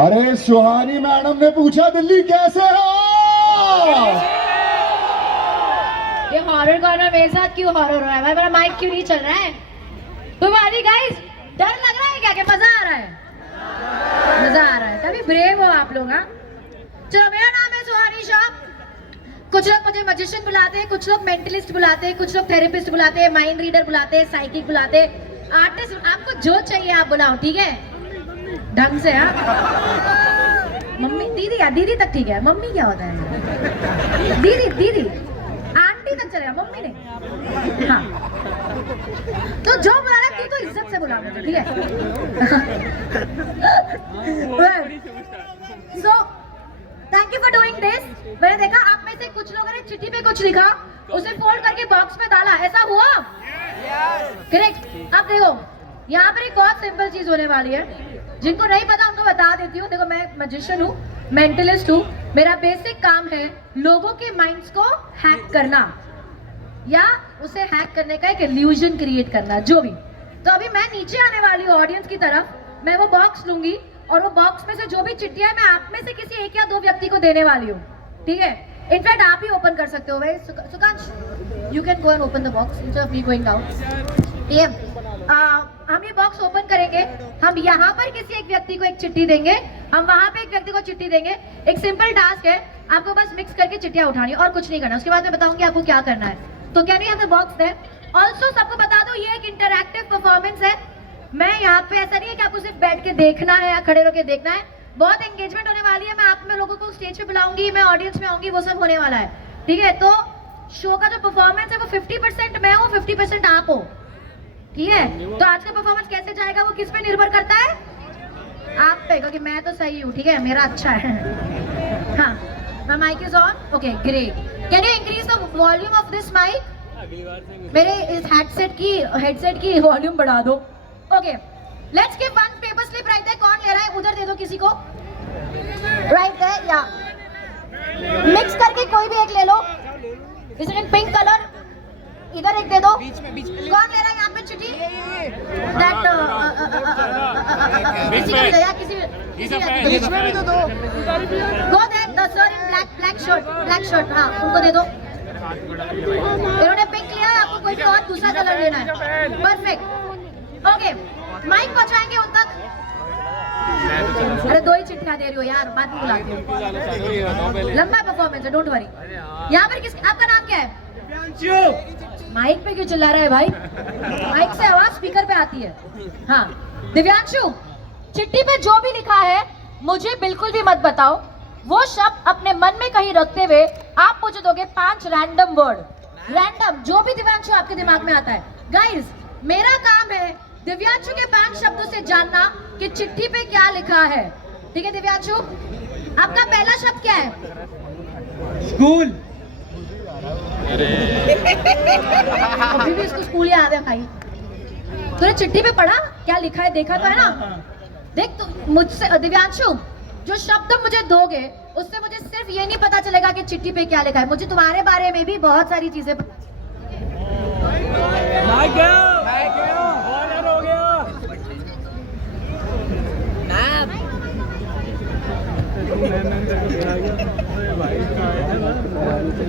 अरे सुहानी मैडम ने पूछा दिल्ली कैसे हो? ये हॉरर गाना मेरे साथ क्यों हॉरर हो रहा है भाई? मेरा माइक क्यों नहीं चल रहा है? तुम्हारी गाइस डर लग रहा है क्या कि मजा आ रहा है? मजा आ रहा है। कभी ब्रेव हो आप लोग? हाँ चलो, मेरा नाम है सुहानी शाह। कुछ लोग मुझे मैजिशियन बुलाते हैं, कुछ लोग मेंटलिस्ट बुलाते हैं, कुछ लोग थेरेपिस्ट बुलाते हैं, माइंड रीडर बुलाते हैं, साइकिक बुलाते हैं, आर्टिस्ट। आपको जो चाहिए आप बुलाओ, ठीक है? ढंग से। हाँ मम्मी दीदी, दीदी तक ठीक है। मम्मी क्या होता है? दीदी दीदी आंटी तक चलेगा, मम्मी नहीं। हाँ तो जो बुला रहा है तू तो इज्जत से बुला मुझे, ठीक है? So thank you for doing this. मैंने देखा आप में से कुछ लोगों ने चिट्ठी पे कुछ लिखा, उसे फोल्ड करके बॉक्स में डाला, ऐसा हुआ? करेक्ट। अब देखो यहाँ पर एक बहुत सिंपल चीज होने वाली है। जिनको नहीं पता उनको बता देती हूँ। देखो, मैं मैजिशियन हूँ, मेंटलिस्ट हूँ। मेरा बेसिक काम है लोगों के माइंड्स को हैक करना या उसे हैक करने का एक इल्यूजन क्रिएट करना, जो भी। तो अभी मैं नीचे आने वाली हूँ ऑडियंस की तरफ, मैं वो बॉक्स लूंगी और वो बॉक्स में से जो भी चिट्ठियां मैं आप में से किसी एक या दो व्यक्ति को देने वाली हूँ, ठीक है? इनफैक्ट आप ही ओपन कर सकते हो भाई। Sukansh, you can go and open the box instead of me going down. हम ये बॉक्स ओपन करेंगे, हम यहाँ पर किसी एक व्यक्ति को एक चिट्ठी देंगे, हम वहां पे एक व्यक्ति को चिट्ठी देंगे। एक सिंपल टास्क है, आपको बस मिक्स करके चिट्ठियां उठानी और कुछ नहीं करना। उसके बाद मैं बताऊंगी आपको क्या करना है। तो can you have the box there? Also सबको बता दो ये एक इंटरैक्टिव परफॉर्मेंस है। मैं यहाँ पे ऐसा नहीं है कि आपको सिर्फ बैठ के देखना है या खड़े होकर देखना है। बहुत एंगेजमेंट होने वाली है। मैं आप में लोगों को स्टेज पे बुलाऊंगी, मैं ऑडियंस में आऊंगी, वो सब होने वाला है, ठीक है? तो शो का जो परफॉर्मेंस है वो 50% मैं हूँ, 50% आप हो, ठीक है? तो आज का परफॉर्मेंस कैसे जाएगा वो किस पे निर्भर करता है? आप पे, क्योंकि मैं तो सही हूँ, ठीक है? मेरा अच्छा है। हाँ, my mic is on? Okay, great. Can you increase the volume of this mic? मेरे इस हेडसेट की वॉल्यूम बढ़ा दो। Okay, let's give one paper slip right there. कौन ले रहा है? उधर दे दो किसी को। Right there, yeah. Mix करके कोई भी एक ले लो। Is it in pink color? इधर एक दे दो। कौन ले रहा है यहाँ पे चिट्ठी? That किसी में भी तो दो। Go there, the sir in black shirt, हाँ उनको दे दो। इन्होंने पिंक लिया है, आपको कोई भी और दूसरा कलर लेना है। परफेक्ट। ओके, माइक पहुंचाएंगे उन तक। अरे दो ही चिट्ठियां दे रही हो यार, बाद में बुलाती हूँ। लंबा परफॉर्मेंस है, डोंट वरी। यहाँ पर आपका नाम क्या है? माइक पे क्यों चिल्ला रहा है भाई? माइक से आवाज स्पीकर पे आती है। हाँ दिव्यांशु, चिट्ठी पे जो भी लिखा है मुझे बिल्कुल भी मत बताओ। वो शब्द अपने मन में कहीं रखते हुए आप मुझे दोगे 5 रैंडम वर्ड। रैंडम, जो भी दिव्यांशु आपके दिमाग में आता है। गाइस, मेरा काम है दिव्यांशु के 5 शब्दों से जानना कि चिट्ठी पे क्या लिखा है, ठीक है? दिव्यांशु, आपका पहला शब्द क्या है? स्कूल। अभी भी इसको स्कूल याद है भाई। तूने चिट्ठी पे पढ़ा क्या लिखा है? देखा तो है ना? देख तो मुझसे दिव्यांशु, जो शब्द मुझे दोगे उससे मुझे सिर्फ ये नहीं पता चलेगा कि चिट्ठी पे क्या लिखा है, मुझे तुम्हारे बारे में भी बहुत सारी चीजें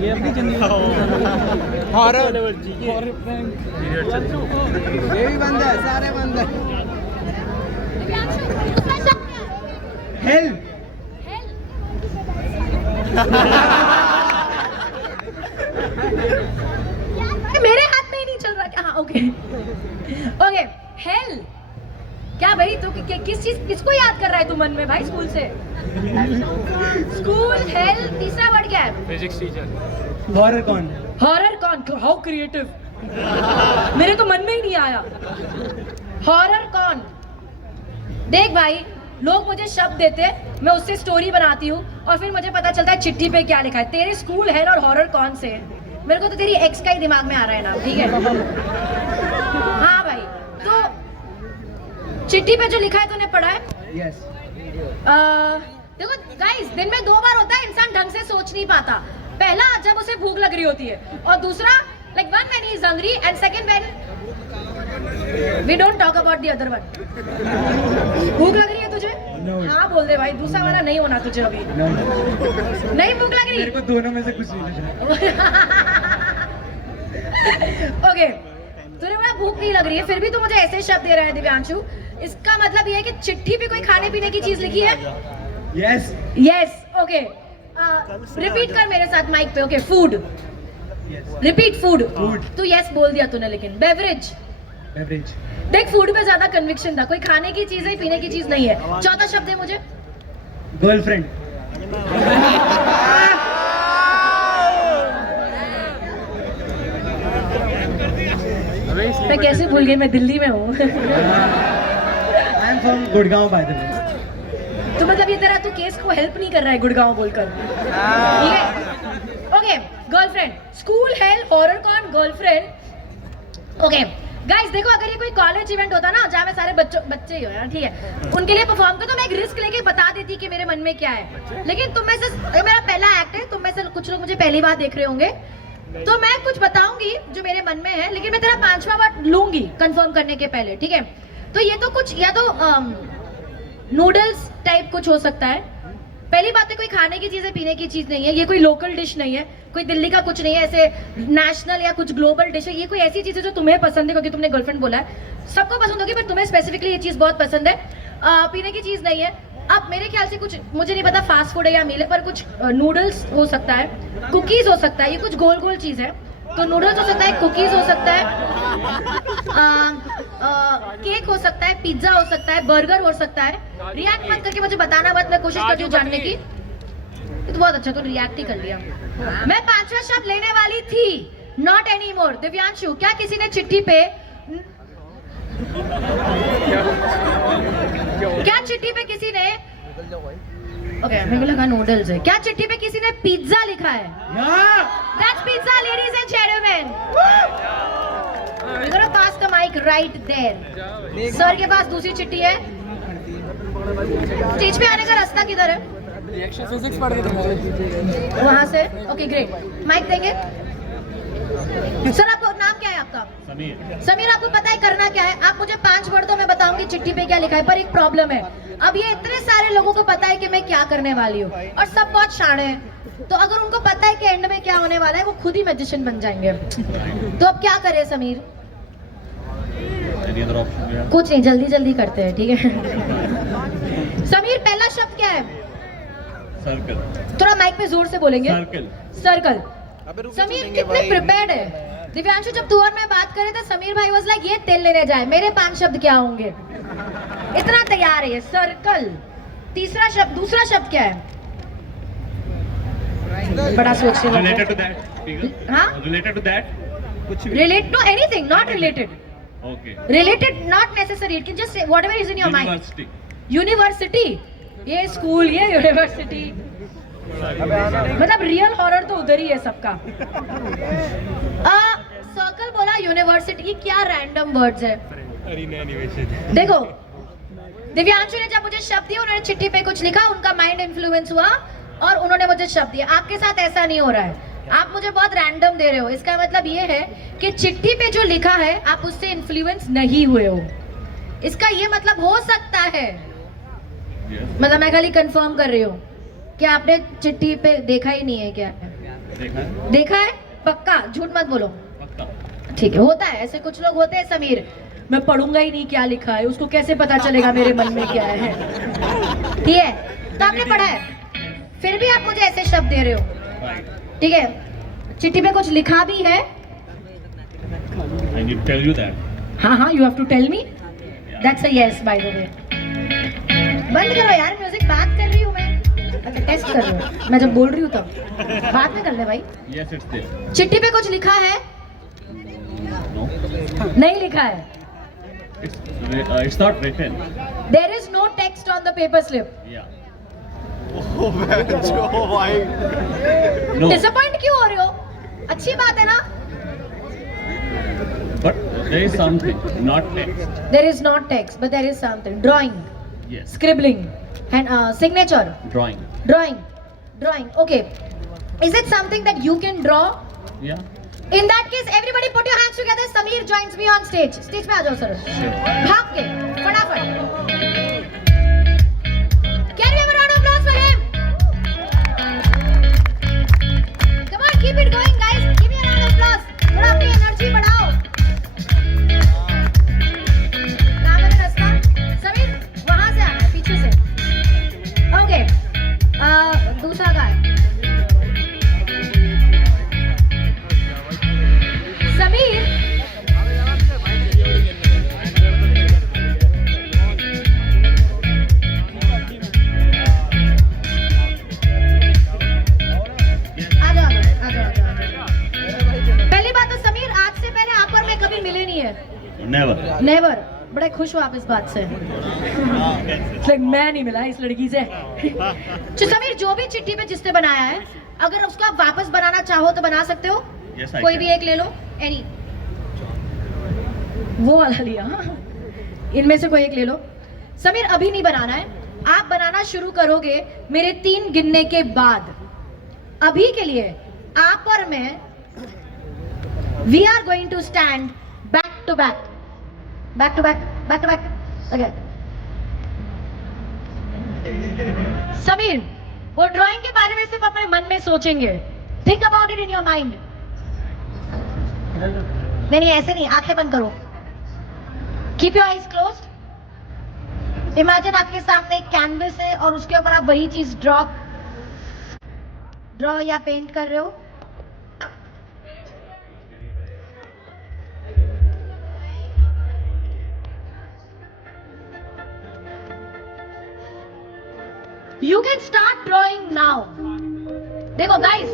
ये भी बंद है, सारे बंद है। हेल्प। मेरे हाथ में ही नहीं चल रहा क्या? हाँ ओके ओके। हेल्प क्या भाई? तू किस चीज किसको याद कर रहा है तू मन में भाई? स्कूल से स्कूल, हेल्प, तीसरा वर्ड क्या है? Physics teacher. हॉरर कौन? हॉरर कौन? हाउ क्रिएटिव, मेरे तो मन में ही नहीं आया। हॉरर कौन? देख भाई, लोग मुझे शब्द देते, मैं उससे स्टोरी बनाती हूँ और फिर मुझे पता चलता है चिट्ठी पे क्या लिखा है। तेरे स्कूल, हेल और हॉरर कौन से? मेरे को तो तेरी एक्स का ही दिमाग में आ रहा है नाम, ठीक है? हाँ भाई, तो चिट्ठी पे जो लिखा है तूने पढ़ा है? यस। देखो गाइस, दिन में 2 बार होता है इंसान ढंग से सोच नहीं पाता। पहला जब उसे भूख लग रही होती है, और दूसरा like one when he is hungry and second when we don't talk about the other one. भूख लग रही है तुझे? हाँ बोल दे भाई, दूसरा वाला नहीं होना तुझे अभी. नहीं भूख लग रही? मेरे को दोनों में से कुछ नहीं लग रहा. ओके, तुझे बड़ा भूख नहीं लग रही है, फिर भी तू मुझे ऐसे शब्द दे रहा है दिव्यांशु. इसका मतलब ये है कि चिट्ठी पे कोई खाने पीने की चीज लिखी है? यस. यस. ओके, रिपीट कर मेरे साथ माइक पे. Okay, food. Repeat food. Food. तू यस बोल दिया तूने, लेकिन बेवरेज. एवरेज. देख फूड पे ज्यादा कन्विक्शन था, कोई खाने की चीज है पीने की चीज नहीं है. चौथा शब्द है मुझे. गर्लफ्रेंड. मैं कैसे भूल गई, मैं दिल्ली में हूँ. I am from Gurgaon bye the वे. तो मतलब ये तेरा तू केस को हेल्प नहीं कर रहा है गुड़गांव बोलकर. ठीक है. Okay, girlfriend. School hell, horror con, girlfriend. Okay guys, देखो अगर ये कोई कॉलेज इवेंट होता ना जहाँ में सारे बच्चे ही हो यार, ठीक है, उनके लिए परफॉर्म कर, तो मैं एक रिस्क लेके बता देती कि मेरे मन में क्या है. लेकिन तुम में से, ये मेरा पहला एक्ट है, तुम में से कुछ लोग मुझे पहली बार देख रहे होंगे, तो मैं कुछ बताऊंगी जो मेरे मन में है, लेकिन मैं तेरा 5वां वर्ड लूंगी कंफर्म करने के पहले. ठीक है. तो ये तो कुछ या तो नूडल्स टाइप कुछ हो सकता है. पहली बात है, कोई खाने की चीज है, पीने की चीज नहीं है. ये कोई लोकल डिश नहीं है, कोई दिल्ली का कुछ नहीं है, ऐसे नेशनल या कुछ ग्लोबल डिश है. ये कोई ऐसी चीज है जो तुम्हें पसंद है, क्योंकि तुमने गर्लफ्रेंड बोला है. सबको पसंद होगी, पर तुम्हें स्पेसिफिकली ये चीज बहुत पसंद है. पीने की चीज नहीं है. अब मेरे ख्याल से कुछ, मुझे नहीं पता फास्ट फूड है या मील है, पर कुछ नूडल्स हो सकता है, कुकीज हो सकता है. ये कुछ गोल गोल चीज है, तो नूडल्स हो सकता है, कुकीज हो सकता है, केक हो सकता है, पिज्जा हो सकता है, बर्गर हो सकता है. रिएक्ट मत करके मुझे बताना मत, मैं कोशिश करती हूँ जानने की. तो बहुत अच्छा, तो रिएक्ट ही कर लिया. मैं 5वां शब्द लेने वाली थी, नॉट एनी मोर. दिव्यांशु, क्या किसी ने चिट्ठी पे, क्या चिट्ठी पे किसी ने, ओके मेरे को लगा नूडल्स है, क्या चिट्ठी पे किसी ने पिज्जा लिखा है? That's pizza, ladies and gentleman. You're gonna pass the mic right there. Sir के पास दूसरी चिट्ठी है. स्टेज पे आने का रास्ता किधर है? फिजिक्स पढ़ के वहाँ से. ओके ग्रेट, माइक देंगे. सर आपको नाम क्या है आपका? समीर. समीर, आपको पता है करना क्या है? आप मुझे 5 वर्डों में बताऊंगी चिट्ठी पे क्या लिखा है, पर एक प्रॉब्लम है. अब ये इतने सारे लोगों को पता है कि मैं क्या करने वाली हूँ, और सब बहुत शाणे हैं, तो अगर उनको पता है कि एंड में क्या होने वाला है, वो खुद ही मैजिशियन बन जाएंगे. तो अब क्या करें Sameer? Any other option we have? कुछ नहीं, जल्दी जल्दी करते हैं. ठीक है. समीर, पहला शब्द क्या है? सर्कल. थोड़ा माइक पे जोर से बोलेंगे. सर्कल. सर्कल. समीर कितने प्रिपेयर्ड है. दिव्यांशु, जब तू और मैं बात कर रहे थे, समीर भाई वाज लाइक ये तेल लेने जाए, मेरे 5 शब्द क्या होंगे, इतना तैयार है ये. सर्कल. तीसरा शब्द, दूसरा शब्द क्या है? बड़ा सोचने वाला. Related to that. Speaker? हाँ? Related to that. Relate to anything, not related. Okay. Related, not necessary. It can just say whatever is in your mind. University. University. ये स्कूल, ये यूनिवर्सिटी. मतलब रियल हॉरर तो उधर ही है सबका. Circle बोला, university. ये क्या रैंडम वर्ड्स है. देखो, दिव्यांशु ने जब मुझे शब्द दिए, उन्होंने चिट्ठी पे कुछ लिखा, उनका माइंड इन्फ्लुएंस हुआ और उन्होंने मुझे शब्द दिया. आपके साथ ऐसा नहीं हो रहा है, आप मुझे बहुत रैंडम दे रहे हो. इसका मतलब ये है कि चिट्ठी पे जो लिखा है आप उससे इन्फ्लुएंस नहीं हुए हो. इसका ये मतलब हो सकता है, Yes. मतलब मैं खाली कंफर्म कर रही हूँ कि आपने चिट्ठी पे देखा ही नहीं है. क्या देखा है? देखा है? पक्का झूठ मत बोलो. पक्का. ठीक है, होता है ऐसे, कुछ लोग होते हैं. समीर, मैं पढ़ूंगा ही नहीं क्या लिखा है, उसको कैसे पता चलेगा मेरे मन में क्या है. ठीक है, तो आपने पढ़ा है, फिर भी आप मुझे ऐसे शब्द दे रहे हो. Right. ठीक है, चिट्ठी पे कुछ लिखा भी है. I need to tell you that. हाँ हाँ, you have to tell me. That's a yes by the way. बंद करो यार म्यूजिक, बात कर रही हूँ मैं. अच्छा, टेस्ट कर रही हूँ मैं, जब बोल रही हूँ तब. बाद में कर ले भाई. Yes, it's there. चिट्ठी पे कुछ लिखा है? No. नहीं लिखा है. It's not written. There is no text on the paper slip. Yeah. No. Disappoint क्यों हो रहे हो? अच्छी बात है ना. But there is something, not text. There is not text, but there is something. Drawing, Yes. Scribbling, and signature. Drawing. Drawing. Okay. Is it something that you can draw? Yeah. In that case, everybody put your hands together. Sameer joins me on stage. Stage पे आ जाओ sir. भाग के, फटाफट. Can we have a round of applause for him? Come on, keep it going, guys. Give me a round of applause. थोड़ा अपनी energy बढ़ाओ. कहाँ मेरा रास्ता? समीर, वहाँ से आना है, पीछे से. Okay. दूसरा गाय. समीर. पहली बात तो समीर, आज से पहले आप और मैं कभी मिले नहीं है. Never. नेवर. बड़े खुश हो आप इस बात से. मैं नहीं मिला इस लड़की से. तो समीर, जो भी चिट्ठी पे जिसने बनाया है, अगर उसको आप वापस बनाना चाहो तो बना सकते हो. Yes, I कोई can. भी एक ले लो. एनी. वो वाला लिया. इनमें से कोई एक ले लो. समीर, अभी नहीं बनाना है. आप बनाना शुरू करोगे मेरे 3 गिनने के बाद. अभी के लिए आप और मैं we are going to stand back to back. Back to back. Back to back. Okay. Sameer, वो ड्राइंग के बारे में सिर्फ अपने मन में सोचेंगे. Think about it in your mind. नहीं, ऐसे नहीं. आंखें बंद करो. Keep your eyes closed. Imagine आपके सामने एक कैनवस है और उसके ऊपर आप वही चीज ड्रॉ या पेंट कर रहे हो. You can start drawing now. देखो गाइस,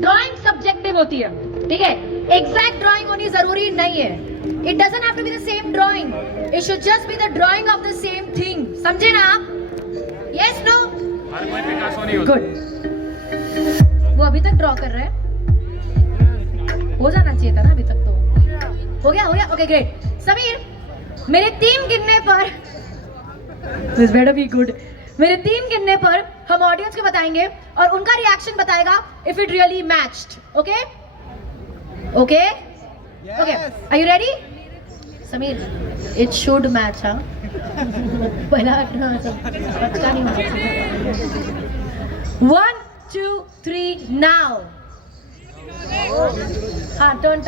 ड्राइंग सब्जेक्टिव होती है, ठीक है? एग्जैक्ट ड्राइंग होनी जरूरी नहीं है. It doesn't have to be the same drawing. It should just be the drawing of the same thing. समझे ना आप? Yes, no? Good. वो अभी तक ड्रॉ कर रहे हैं. हो जाना चाहिए था ना अभी तक तो. हो गया. Okay, great. समीर, मेरे 3 गिनने पर This better be good. मेरे 3 गिनने पर हम ऑडियंस को बताएंगे और उनका रिएक्शन बताएगा if it really matched. Okay? Okay? Yes. Okay. Are you ready? Sameer, it should match, हाँ? पहला अच्छा नहीं होना. 1, 2, 3, now. हाँ, turn.